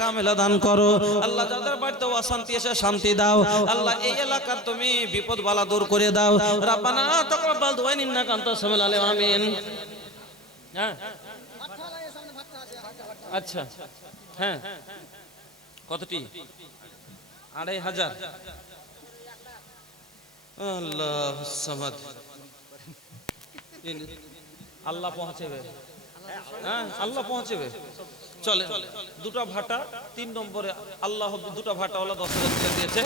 কামেলা দান করো আল্লাহ, যাদের বাড়িতে অশান্তি এসে শান্তি দাও আল্লাহ, এই এলাকার তুমি বিপদ বালা দূর করে দাও। রাব্বানা তাকাব্বাল দুআ ইন্নাকা আনতাস সামিউল আলিম। আমিন। হ্যাঁ আচ্ছা, হ্যাঁ কতটি? 2500। আল্লাহ সামাদ, আল্লাহ পৌঁছেবে, হ্যাঁ আল্লাহ পৌঁছেবে। চলে দুটা ভাটা 3 নম্বরে আল্লাহ দুটা ভাটা ওলা 10,000 দিয়েছে।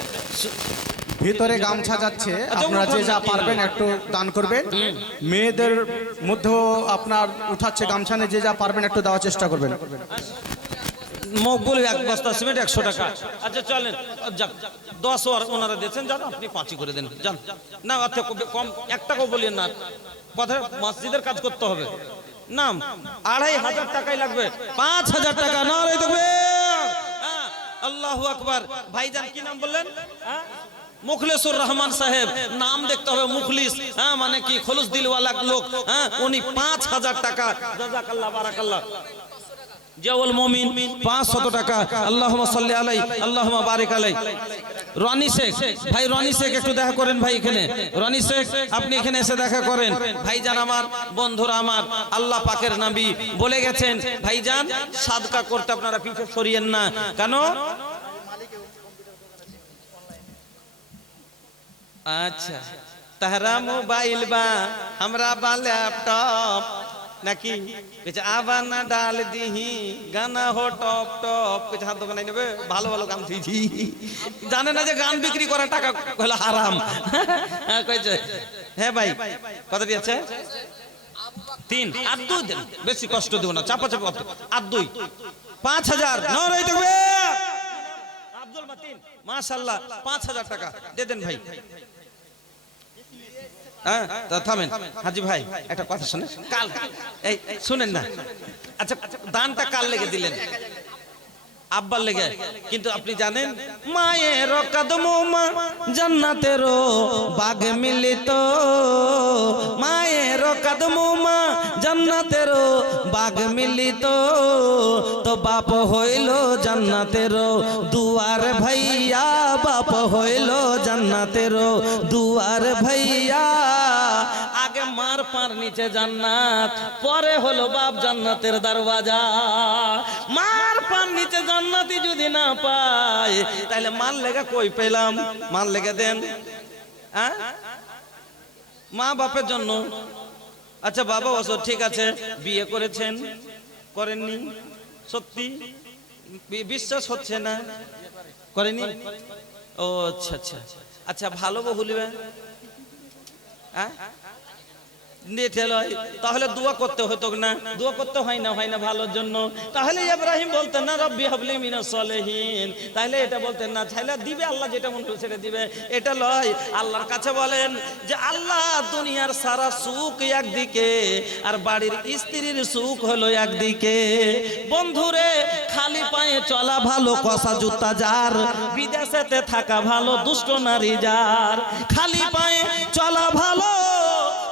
ভিতরে গামছা যাচ্ছে, আপনারা যে যা পারবেন একটু দান করবেন। মেয়েদের মধ্যেও আপনার উঠাচ্ছে গামছা নিয়ে, যে যা পারবেন একটু দেওয়ার চেষ্টা করবেন। মকবুল 1 বস্তা সিমেন্ট 100 টাকা। আচ্ছা চলেন, যাক 10 ওনারা দিয়েছেন, যান আপনি 5 করে দেন, যান না আচ্ছা কম 1 টাকাও বলিয়েন না, কথা মসজিদের কাজ করতে হবে। নাম 2500 টাকাই লাগবে, 5000 টাকা। নারে তাকবীর, আল্লাহু আকবার। ভাইজান কি নাম বললেন? মুখলিসুর রহমান সাহেব, নাম দেখতে হবে মুখলিস, হ্যাঁ মানে কি খলুস দিলওয়ালা লোক, হ্যাঁ উনি 5000 টাকা। জাযাকাল্লাহ বারাকাল্লাহ। জাওয়াল মুমিন 500 টাকা। আল্লাহুম্মা সাল্লি আলাই, আল্লাহুম্মা বারিক আলাই। রনি শেখ ভাই, রনি শেখ একটু দেখা করেন ভাই এখানে। রনি শেখ আপনি এখানে এসে দেখা করেন। ভাইজান আমার, বন্ধুরা আমার, আল্লাহ পাকের নবী বলে গেছেন ভাইজান সাদকা করতে আপনারা পিছে সরিয়েন না। কেন? আচ্ছা, তাহরা মোবাইল বা আমরা বা ল্যাপটপ নাকি আবানা ডাল দিহি গানা হো টপ টপ, হাত দোকানে নেবে ভালো ভালো গান দিয়েছি। জানে না যে গান বিক্রি করার টাকা হলো হারাম। হ্যাঁ ভাই কত দিয়েছে? 3 আর 2 দেন, বেশি কষ্ট দেব না, চাপা চাপা আর 2 5000। নারে তাকবীর। আব্দুল মাতিন মাশাআল্লাহ 5000 টাকা দিয়ে দেন ভাই। হ্যাঁ থামেন হাজি ভাই, একটা কথা শুনে কাল এই শুনেন না। আচ্ছা দানটা কাল লেগে দিলেন? আব্বার লেগে। কিন্তু আপনি জানেন মায়ের কদমে জান্নাতের বাগ মিলিত, মায়ের কদমে জান্নাতের বাগ মিলিত, তো বাপ হইল জান্নাতের দুয়ার ভাইয়া, বাপ হইল জান্নাতের দুয়ার ভাইয়া। আগে মার পার নিচে জান্নাত, পরে হলো বাপ জান্নাতের দরওয়াজা। মার পার নিচে জান্নাতি যদি না পায় তাহলে মার লেগা কই পেলাম? মার লেগে দেন মা বাপের জন্য। আচ্ছা বাবা বছর ঠিক আছে, বিয়ে করেছেন করেননি? সত্যি বিশ্বাস হচ্ছে না, করেনি? ও আচ্ছা আচ্ছা আচ্ছা, ভালো বহু লিবে তাহলে দোয়া করতে হতো না? দোয়া করতে হয় না, হয় না ভালোর জন্য? তাহলে ইব্রাহিম বলতেন না রব্বি হাবলি মিনাস সালিহিন, তাহলে এটা বলতেন না? তাহলে দিবে আল্লাহ, যেটা মন করে সেটা দিবে, এটা লয়। আল্লাহর কাছে বলেন যে আল্লাহ দুনিয়ার সারা সুখ একদিকে আর বাড়ির স্ত্রীর সুখ হলো একদিকে। বন্ধুরে খালি পায়ে চলা ভালো কষা জুতা যার, বিদেশেতে থাকা ভালো দুষ্ট নারী যার। খালি পায়ে চলা ভালো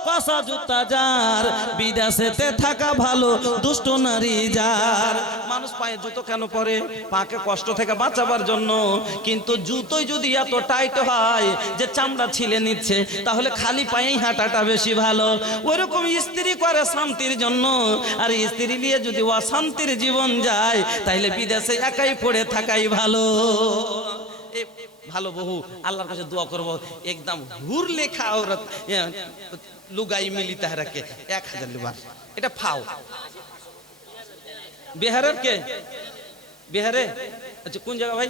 কষা জুতা যার, বিদেশেতে থাকা ভালো দুষ্ট নারী যার। মানুষ পায়ে জুতো কেন পরে? পাকে কষ্ট থেকে বাঁচাবার জন্য। কিন্তু জুতোই যদি এত টাইট হয় যে চামড়া ছিলে নিচ্ছে, তাহলে খালি পায়েই হাঁটাটা বেশি ভালো। ওইরকম স্ত্রী করে শান্তির জন্য, আর স্ত্রী নিয়ে যদি অশান্তির জীবন যায় তাহলে বিদেশে একাই পড়ে থাকাই ভালো। ভালো বহু আল্লাহর কাছে দোয়া করবো, একদম হুর লেখা औरत লুগাই মিলি তাহারাকে 1000 লিবার। এটা ফাও বিহারের কে? বিহারে? আচ্ছা কোন জায়গা ভাই?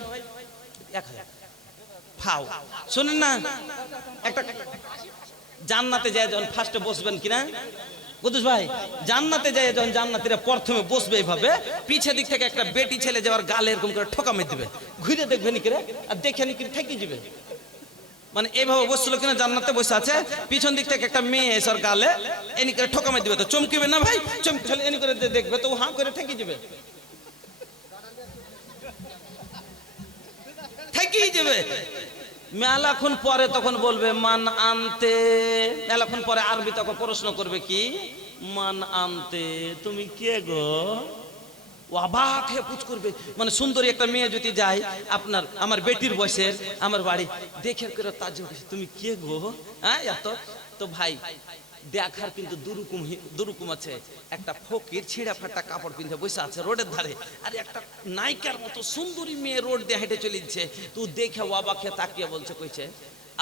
1000 ফাও। শুনেন না, একটা জান্নাতে যায় যখন ফার্স্টে বসবেন কিনা কুদুস ভাই, জান্নাতে যায় যখন জান্নাতীরা প্রথমে বসবে এইভাবে, পিছে দিক থেকে একটা বেটি ছেলে যাওয়ার গালে এরকম করে ঠোকা মেরে দিবে, ঘুরে দেখবে নি করে আর দেখে নি করে ঠেকে যাবে। মানে এইভাবে বসছিল কিনা জান্নাতে বসে আছে, পিছন দিক থেকে একটা মেয়ে এসে গালে এনি করে ঠোকা মেরে দিবে, তো চমকিবে না ভাই? চমকে এনি করে দেখবে তো হাঁ করে ঠেকে যাবে, ঠেকেই যাবে। মেলাক্ষণ পরে তখন বলবে মান আনতে, মেলাক্ষণ পরে আরবি তখন প্রশ্ন করবে কি মান আনতে, তুমি কে গো? ও অবাক হয়ে পুচ করবে। মানে সুন্দরী একটা মেয়ে যদি যায় আপনার আমার বেটির বয়সের আমার বাড়ি দেখে করে তাজ্জব করছে, তুমি কে গো? হ্যাঁ এত তো ভাই দেখার কিন্তু দুরকম আছে। একটা ফকির ছিঁড়া ফাটা কাপড় পিন্ধে বসে আছে রোডের ধারে, আর একটা নায়িকার মতো সুন্দরী মেয়ে রোড দিয়ে হেঁটে চলেছে। তুই দেখে অবাক হয়ে তাকিয়ে বলছে, কইছে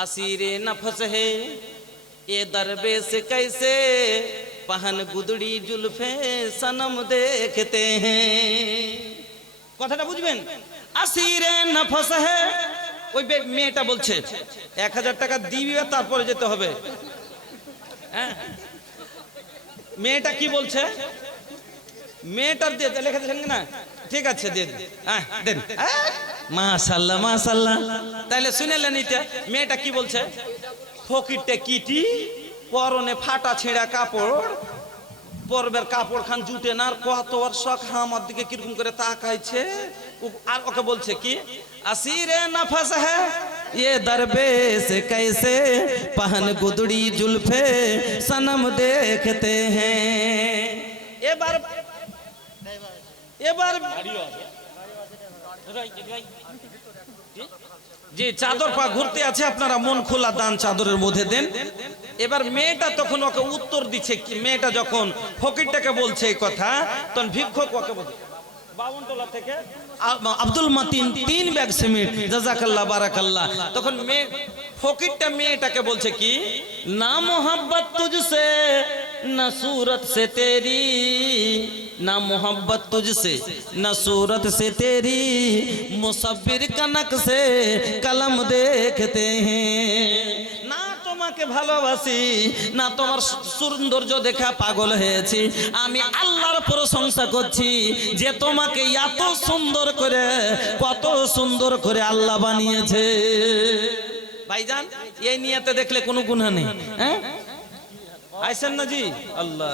আসিরে নফস হে এ দরবেশ कैसे पहन गुदड़ी जुल्फे सनम देखते हैं। কথাটা বুঝবেন? আসিরে নফস হে, ওই মেয়েটা বলছে 1000 টাকা দিবি তারপরে যেতে হবে। হ্যাঁ মেয়েটা কি বলছে? মেয়েটার দিয়ে লেখা দিয়েছেন না? ঠিক আছে দেন, হ্যাঁ দেন। মাশাআল্লাহ মাশাআল্লাহ। তাহলে শুনেলেন এটা মেয়েটা কি বলছে? ফকিরটা কিটি পরনে ফাটা ছেঁড়া কাপড়, পরবের কাপড় খান জুটে না, আর কত আর শখ আমার দিকে কিরকম করে তাকাইছে। আর ওকে বলছে কি আসিরে নফস হ্যাঁ ये दरवेश कैसे पहन गुदड़ी जुल्फे सनम देखते हैं। এবার জি চাদর পা ঘুরতে আছে, আপনারা মন খোলা দান চাদরের মধ্যে দেন। এবার মেয়েটা তখন ওকে উত্তর দিচ্ছে কি, মেয়েটা যখন ফকিরটাকে বলছে এই কথা, তখন ভিক্ষুক ওকে বলছে বাবনটোলা থেকে আব্দুল মতিন 3 ব্যাগ সিমেন্ট জাযাকাল্লাহ বারাকাল্লাহ। তখন ফকিরটা মেয়েটাকে বলছে কি, না মোহাব্বত তুঝসে না सूरत से तेरी, ना मोहब्बत तुझसे न सूरत से तेरी, मुसव्विर का नक्श से कलम देखते हैं। ना তোমাকে ভালোবাসি, না তোমার সৌন্দর্য দেখা পাগল হয়েছি, আমি আল্লাহর প্রশংসা করছি যে তোমাকে এত সুন্দর করে, কত সুন্দর করে আল্লাহ বানিয়েছে। ভাইজান এই নিয়তে দেখলে কোনো গুনাহ নেই। হ্যাঁ আইসেন না জি আল্লাহ।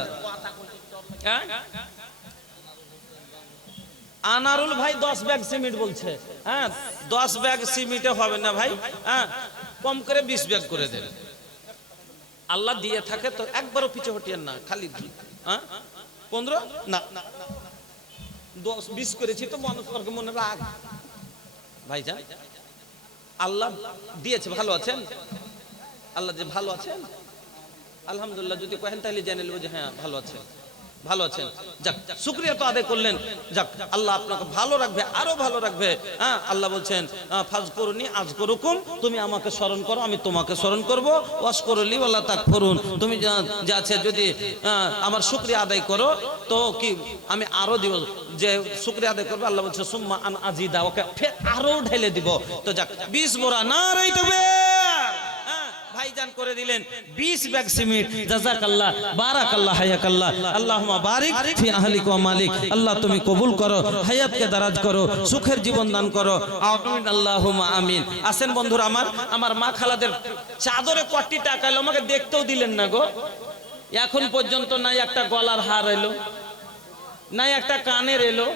আনারুল ভাই 10 ব্যাগ সিমেন্ট বলছে। হ্যাঁ 10 ব্যাগ সিমেন্টে হবে না ভাই, হ্যাঁ কম করে 20 ব্যাগ করে দেন। আল্লাহ দিয়ে থাকে তো একবারও পিছে হটিয়েন না, খালি 15 না 10-20 করেছি তো মানুষকে মনে রাখ। ভাইজান আল্লাহ দিয়েছে, ভালো আছেন? আল্লাহ যে ভালো আছেন আলহামদুলিল্লাহ, যদি কহেন তাহলে জেনে নেব যে হ্যাঁ ভালো আছেন, ভালো আছেন। যাক শুকরিয়া তো আদায় করলেন, যাক আল্লাহ আপনাকে ভালো রাখবে, আরো ভালো রাখবে। হ্যাঁ আল্লাহ বলছেন ফাজকুরুনি আযকুরুকুম, তুমি আমাকে স্মরণ করো আমি তোমাকে স্মরণ করব। ওয়াশকুরুলি ওয়ালা তাকফুরুন, তুমি যা আছে যদি আমার শুকরিয়া আদায় করো তো কি আমি আরো দিব। যে শুকরিয়া আদায় করবে আল্লাহ বলছে সুম্মা আন আজিদা, ওকে ফের আরো ঢেলে দিব। তো যাক 20 বোরা নারায়ে তাকবীর ভাইজান করে দিলেন 20 ব্যাগ সিমেন্ট। জাযাকাল্লাহ বারাকাল্লাহ হায়াকাল্লাহ, আল্লাহুম্মা বারিক ফি আহলিকা ওয়া মালিক। আল্লাহ তুমি কবুল করো, হায়াতকে দারাজ করো, সুখের জীবন দান করো, আমিন আল্লাহুম্মা আমিন। আসেন বন্ধুরা আমার মা খালাদের চাদরে কটি টাকা এলো আমাকে দেখতেও দিলেন না গো। এখন পর্যন্ত নাই একটা গলার হার এলো, নাই একটা কানের এলো,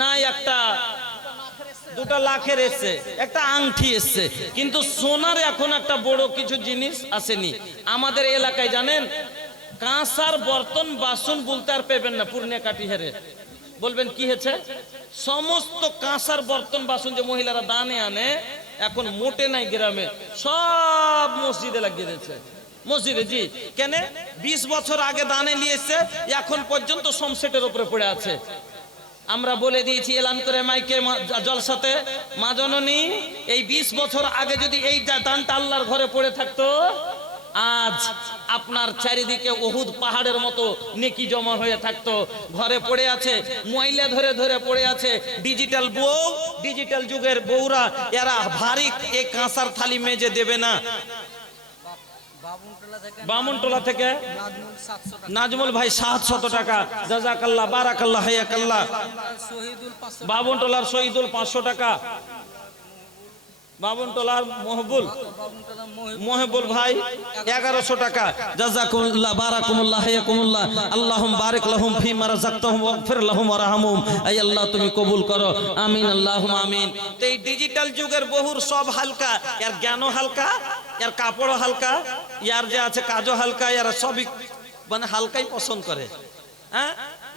নাই একটা 2 লাখের এসছে, একটা আংটি এসছে, কিন্তু সোনার এখন একটা বড় কিছু জিনিস আসেনি আমাদের এলাকায়। জানেন কাঁসার বর্তন বাসন বলতে আর পেবেন না পূর্ণিয়া কাটিহারে। বলবেন কি হয়েছে? সমস্ত কাঁসার বর্তন বাসন যে মহিলারা দানে আনে এখন মোটে নাই গ্রামে, সব মসজিদে লাগিয়ে দিয়েছে। মসজিদে জি কেন 20 বছর আগে দানে নিয়েছে, এখন পর্যন্ত সমসেটের উপরে পড়ে আছে। আমরা বলে দিয়েছি এলান করে মাইকে জলসাতে, মা জননী এই 20 বছর আগে যদি এই দানটা আল্লাহর ঘরে পড়ে থাকতো, আজ আপনার চারিদিকে উহুদ পাহাড়ের মতো নেকি জমা হয়ে থাকতো। ঘরে পড়ে আছে, ময়লা ধরে ধরে পড়ে আছে। ডিজিটাল বউ, ডিজিটাল যুগের বউরা এরা ভারী এই কাঁসার থালি মেজে দেবে না। বামুনটোলা থেকে নাজমুল ভাই 700 টাকা, জাযাকাল্লাহ বারাকাল্লাহ হায়াকাল্লাহ। বামুনটোলার শহীদুল 500 টাকা, বামুনটোলার মহবুল ভাই 1100 টাকা, জাযাকুল্লাহ বারাকুমুল্লাহ হায়াকুমুল্লাহ। আল্লাহুম্মা বারিক লাহুম ফিমা রাযাকতাহুম ওয়াগফির লাহুম ওয়ারহামহুম। আয় আল্লাহ তুমি কবুল করো, আমিন আল্লাহুম্মা আমিন। তো এই ডিজিটাল যুগের বহুর সব হালকা, এর জ্ঞানও হালকা, এর কাপড়ও হালকা, ইয়ার যে আছে কাজও হালকা, এরা সবই মানে হালকাই পছন্দ করে। হ্যাঁ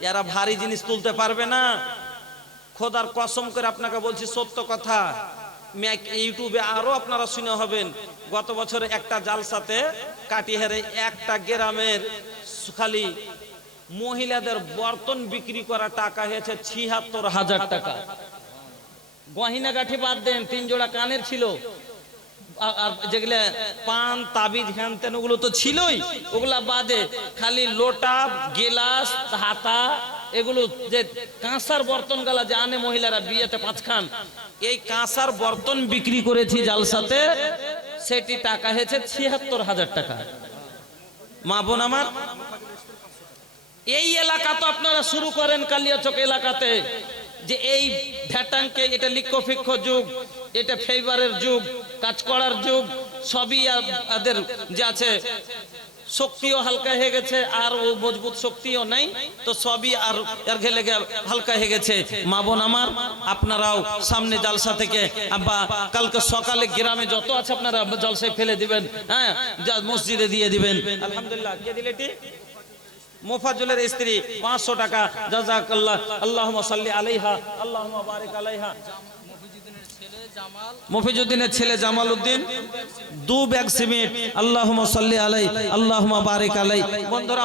এরা ভারী জিনিস তুলতে পারবে না। খোদার কসম করে আপনাকে বলছি সত্য কথা, ইউটিউবে আরো আপনারা শুনে হবেন। গত বছরে একটা জালসাতে কাটিহারে একটা গ্রামের খালি মহিলাদের বর্তন বিক্রি করা টাকা হয়েছে ৭৬,০০০ টাকা। গহিনা গাঠি বাদ দেন, ৩ জোড়া কানের ছিল, আর যেগুলা পান তাবিজ হ্যান তেন ওগুলো তো ছিলই, ওগুলা বাদে খালি লোটা গেলাস হাতা এগুলো যে কাঁসার বর্তন গালা যে আনে মহিলারা বিয়েতে ৫ খান, এই কাঁসার বর্তন বিক্রি করেছি জালসাতে, সেটি টাকা হয়েছে ৭৬,০০০ টাকা। মা বোন আমার, এই এলাকা তো আপনারা শুরু করেন কালিয়াচক এলাকাতে যে এই ভ্যাটাংকে, এটা লিক্কোফিক্ষ যুগ, এটা ফেভারের যুগ, কাজ করার যুগ, সবই আদের যে আছে শক্তিও হালকা হয়ে গেছে, আর ও মজবুত শক্তিও নাই, তো সবই আর এর ঘেলে হালকা হয়ে গেছে। মা বোন আমার, আপনারাও সামনে জালসা থেকে বা কালকে সকালে গ্রামে যত আছে আপনারা জলসায় ফেলে দিবেন, হ্যাঁ, মসজিদে দিয়ে দিবেন। আলহামদুলিল্লাহ, কে দিলেটি? মোফাজ্জলের স্ত্রী ৫০০ টাকা, জাযাকাল্লাহ, আল্লাহুম্মা সাল্লি আলাইহা, আল্লাহুম্মা বারিক আলাইহা। মফিজউদ্দিনের ছেলে জামাল উদ্দিন 2 ব্যাগ সিমেন্ট, আল্লাহুম্মা সাল্লি আলাই, আল্লাহুম্মা বারিক আলাই। বন্ধুরা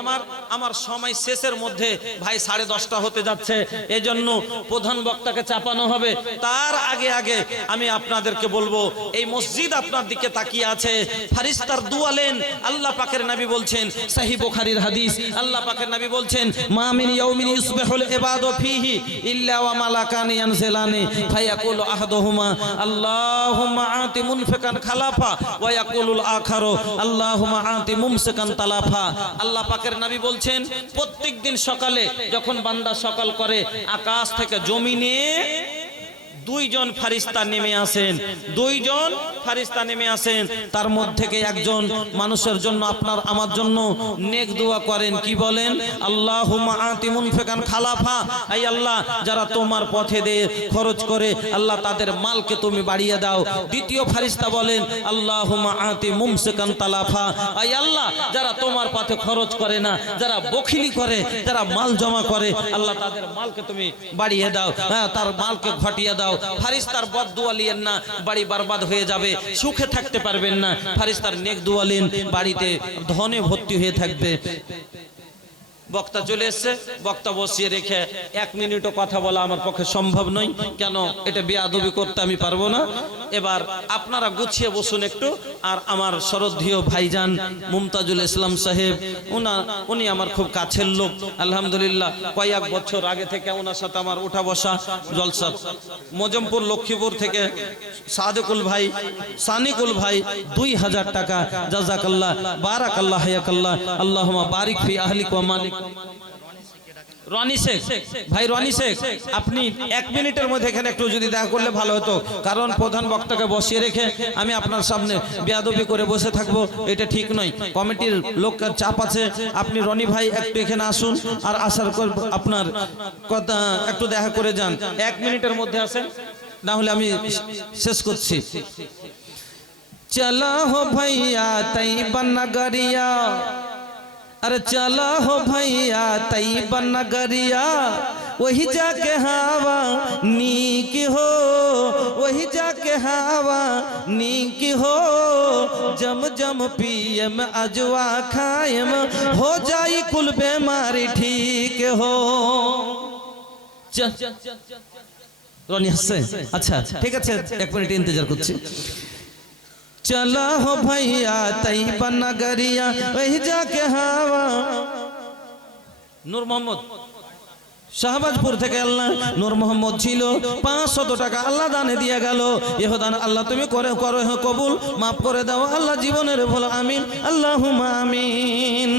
আমার সময় শেষের মধ্যে ভাই 10:30টা হতে যাচ্ছে, এজন্য প্রধান বক্তাকে চাপানো হবে। তার আগে আমি আপনাদেরকে বলবো, এই মসজিদ আপনার দিকে তাকিয়ে আছে, ফারিস্তার দুয়ালেন। আল্লাহ পাকের নবী বলছেন, সহিহ বুখারীর হাদিস, আল্লাহ পাকের নবী বলছেন, মা মিন ইয়াউমিন ইসবিহুল ইবাদু ফীহি ইল্লা ওয়া মালাকানি ইয়ানজিলানি ফায়াকুলু আহাদুহুমা আল্লাহুম্মা আতি মুনফিকান খালাফা ওয়া ইয়াকুলুল আখারু আল্লাহুম্মা আতি মুমসিকান তালাফা। আল্লাহ পাকের নবী বলছেন, প্রত্যেকদিন সকালে যখন বান্দা সকাল করে, আকাশ থেকে জমিনে 2 জন ফারিস্তা নেমে আসেন, 2 জন ফারিস্তা নেমে আসেন। তার মধ্যে থেকে একজন মানুষের জন্য, আপনার আমার জন্য নেক দোয়া করেন। কি বলেন? আল্লাহুম্মা আতি মুনফিকান খালাফা, আই আল্লাহ, যারা তোমার পথে দিয়ে খরচ করে আল্লাহ তাদের মালকে তুমি বাড়িয়ে দাও। দ্বিতীয় ফারিস্তা বলেন, আল্লাহুম্মা আতি মুমসিকান তালাফা, আই আল্লাহ, যারা তোমার পথে খরচ করে না, যারা বখিলি করে, যারা মাল জমা করে, আল্লাহ তাদের মালকে তুমি বাড়িয়ে দাও, হ্যাঁ, তার মালকে ঘটিয়ে দাও। ফারিস্তার বদদুয়া লিয়েন না, বাড়ি বরবাদ হয়ে যাবে, সুখে থাকতে পারবেন না। ফারিস্তার নেক দোয়া লিন, বাড়িতে ধনে ভর্তি হয়ে থাকবে। বক্তা চলে এসছে, বক্তা বসিয়ে রেখে 1 মিনিটও কথা বলা আমার পক্ষে সম্ভব নয়, কেন এটা বেয়াদবি করতে আমি পারবো না। এবার আপনারা গুছিয়ে বসুন একটু। আর আমার শ্রদ্ধেয় ভাইজান মুমতাজুল ইসলাম সাহেব, উনি আমার খুব কাছের লোক, আলহামদুলিল্লাহ। কয়েক বছর আগে থেকে ওনার সাথে আমার উঠা বসা জলসা। মজমপুর লক্ষ্মীপুর থেকে সাদেকুল ভাই, সানিকুল ভাই 2000 টাকা, জাযাকাল্লাহ, বারাকাল্লাহ, হায়াকাল্লাহ, আল্লাহুম্মা বারিক ফি আহলিক ওয়া মালিক। রনি শেখ ভাই, রনি শেখ, আপনি 1 মিনিটের মধ্যে এখানে একটু যদি দেখা করলে ভালো হতো, কারণ প্রধান বক্তাকে বসিয়ে রেখে আমি আপনার সামনে বেয়াদবি করে বসে থাকবো, এটা ঠিক নয়। কমিটির লোকের চাপ আছে। আপনি রনি ভাই একটু এখানে আসুন, আর আসার পর আপনার কথা একটু দেখা করে যান। 1 মিনিটের মধ্যে আসেন, না হলে আমি শেষ করছি। চলা হো ভাইয়া তৈবা নগরিয়া, अरे चला हो भैया तैयबा नगरिया, वही जाके हवा नीक हो, वही जाके हवा नीक हो, जम जम पियम अजवा खायम, हो जाई कुल बीमारी ठीक हो। রনি হাসছে? আচ্ছা ঠিক আছে, 1 মিনিট ইন্তজার করছি। चला हो भैया तैयबा नगरिया, वही जाके हवा। नूर मोहम्मद শাহবাজপুর থেকে আল্লাহ, নূর মোহাম্মদ ছিল, 500 টাকা আল্লাহ দানে দিয়ে গেল। এহ দান আল্লাহ তুমি করো কবুল, মাফ করে দাও আল্লাহ, জীবনের ভুল, আমিন, আল্লাহুম্মা আমিন।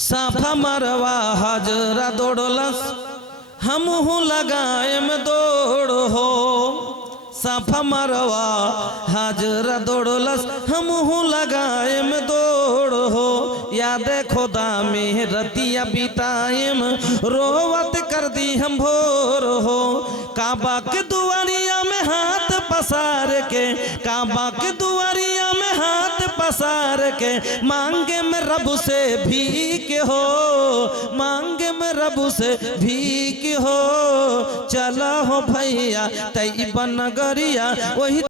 साफा मरवा हाजरा दौड़लस, हम लगाएम दौड़ हो, साफा मरवा हाजरा दौड़लस, हम लगाएम दौड़ हो, याद खुदा में रतिया बिताएम, रोवत कर दी हम भोर हो, काबा के दुआरिया में हाथ पसार के, काबा के दुआरिया में हाथ पसार के मांगे में रब से भीख हो, मांगे में रब से भीख हो। चला हो भैया तैयबा नगरिया वही